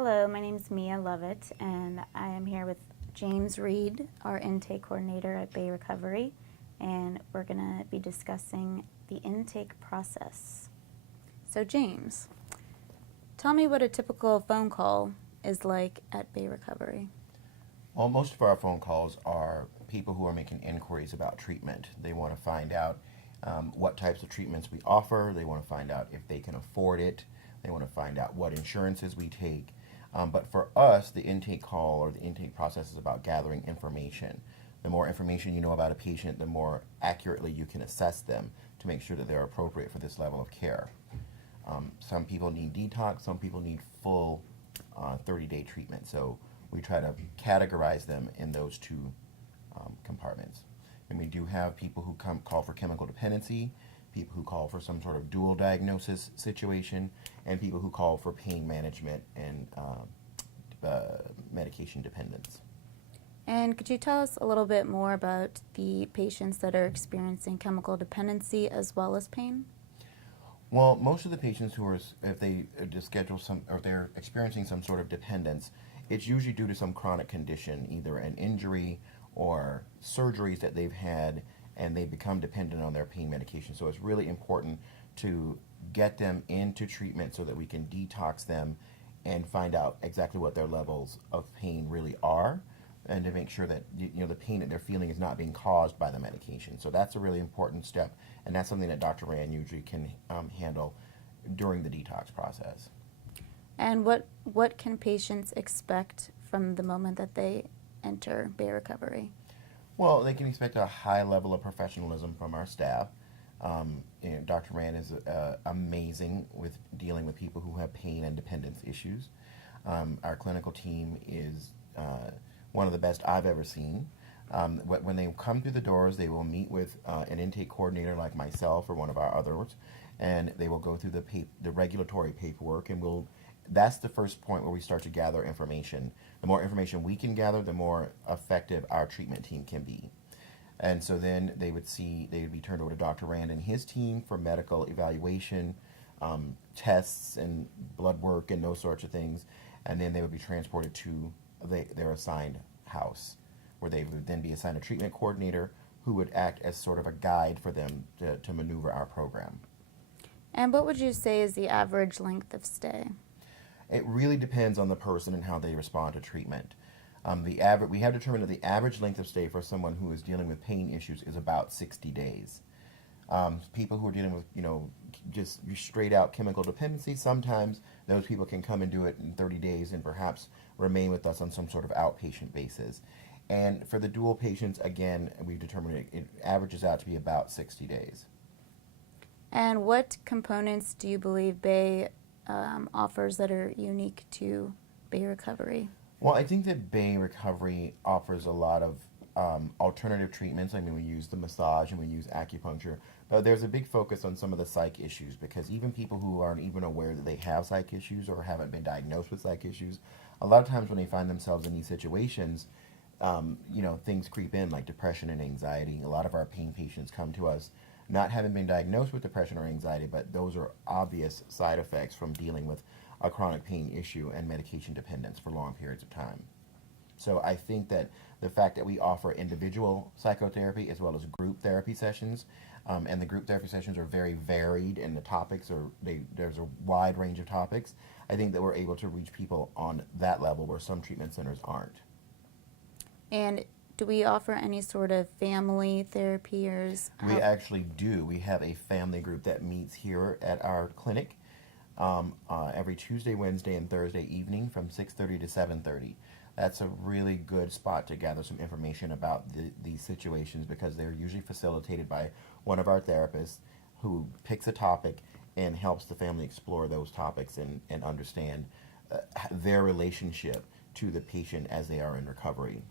Hello, my name is Mia Lovett, and I am here with James Reed, our intake coordinator at Bay Recovery, and we're going to be discussing the intake process. So, James, tell me what a typical phone call is like at Bay Recovery. Well, most of our phone calls are people who are making inquiries about treatment. They want to find out what types of treatments we offer. They want to find out if they can afford it. They want to find out what insurances we take. But for us, the intake call or the intake process is about gathering information. The more information you know about a patient, the more accurately you can assess them to make sure that they're appropriate for this level of care. Some people need detox, some people need full 30-day treatment. So we try to categorize them in those two compartments. And we do have people who call for chemical dependency, people who call for some sort of dual diagnosis situation, and people who call for pain management and medication dependence. And could you tell us a little bit more about the patients that are experiencing chemical dependency as well as pain? Well, most of the patients who are, if they just schedule some, or they're experiencing some sort of dependence, it's usually due to some chronic condition, either an injury or surgeries that they've had, and they become dependent on their pain medication. So it's really important to get them into treatment so that we can detox them and find out exactly what their levels of pain really are, and to make sure that the pain that they're feeling is not being caused by the medication. So that's a really important step, and that's something that Dr. Rand usually can handle during the detox process. And what can patients expect from the moment that they enter Bay Recovery? Well, they can expect a high level of professionalism from our staff. Dr. Rand is amazing with dealing with people who have pain and dependence issues. Our clinical team is one of the best I've ever seen. When they come through the doors, they will meet with an intake coordinator like myself or one of our others, and they will go through the regulatory paperwork, and that's the first point where we start to gather information. The more information we can gather, the more effective our treatment team can be. And so then they would be turned over to Dr. Rand and his team for medical evaluation, tests and blood work and those sorts of things. And then they would be transported to their assigned house, where they would then be assigned a treatment coordinator who would act as sort of a guide for them to maneuver our program. And what would you say is the average length of stay? It really depends on the person and how they respond to treatment. We have determined that the average length of stay for someone who is dealing with pain issues is about 60 days. People who are dealing with, just straight out chemical dependency, sometimes those people can come and do it in 30 days and perhaps remain with us on some sort of outpatient basis. And for the dual patients, again, we've determined it averages out to be about 60 days. And what components do you believe Bay offers that are unique to Bay Recovery? Well, I think that Bay Recovery offers a lot of alternative treatments. I mean, we use the massage and we use acupuncture, but there's a big focus on some of the psych issues, because even people who aren't even aware that they have psych issues or haven't been diagnosed with psych issues, a lot of times when they find themselves in these situations, things creep in like depression and anxiety. A lot of our pain patients come to us not having been diagnosed with depression or anxiety, but those are obvious side effects from dealing with a chronic pain issue and medication dependence for long periods of time. So I think that the fact that we offer individual psychotherapy as well as group therapy sessions, and the group therapy sessions are very varied, and the topics there's a wide range of topics. I think that we're able to reach people on that level where some treatment centers aren't. And do we offer any sort of family therapy or? We actually do. We have a family group that meets here at our clinic every Tuesday, Wednesday, and Thursday evening from 6:30 to 7:30. That's a really good spot to gather some information about these situations, because they're usually facilitated by one of our therapists who picks a topic and helps the family explore those topics and understand their relationship to the patient as they are in recovery.